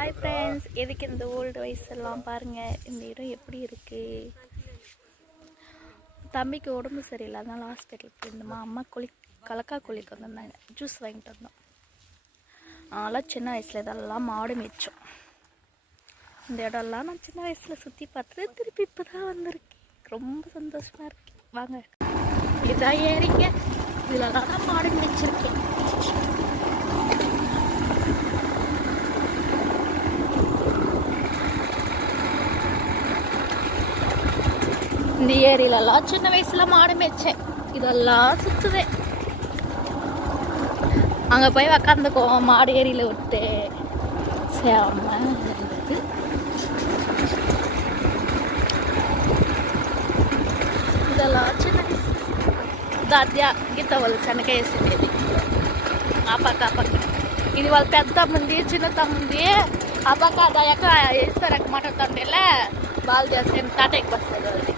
Hi friends, எதுக்கு இந்த old வயசெல்லாம் பாருங்கள். இந்த இடம் எப்படி இருக்குது. தம்பிக்கு உடம்பு சரியில்லை, அதனால ஹாஸ்பிட்டலுக்கு போயிருந்தோமா. அம்மா கலக்கா கோழிக்கு வந்திருந்தாங்க, ஜூஸ் வாங்கிட்டு வந்தோம். அதெல்லாம் சின்ன வயசில் இதெல்லாம் மாடு மேய்ச்சோம். இந்த இடம்லாம் நான் சின்ன வயசில் சுற்றி பார்த்துட்டு திருப்பி இப்போ தான் வந்திருக்கேன். ரொம்ப சந்தோஷமாக இருக்கு. வாங்க, இதான் ஏறிங்க. இதிலலாம் தான் மாடு மேய்ச்சிருக்கேன். இந்த ஏரியிலலாம் சின்ன வயசுல மாடு மேய்ச்சேன். இதெல்லாம் சுத்துவேன். அங்கே போய் உக்காந்துக்குவோம் மாடு ஏரியில் விட்டு. செம்ம இதெல்லாம் சின்ன வயசு. దాద్యా గీత వాళ్ళు శనకేసేది ఆ పక్క ఇది వాళ్ళ పెద్ద తమ్ముంది, చిన్న తమ్ముంది. ఆ పక్క దాకా వేస్తారక మాట తండ్రిలే వాళ్ళు చేస్తే తాటకి వస్తుంది.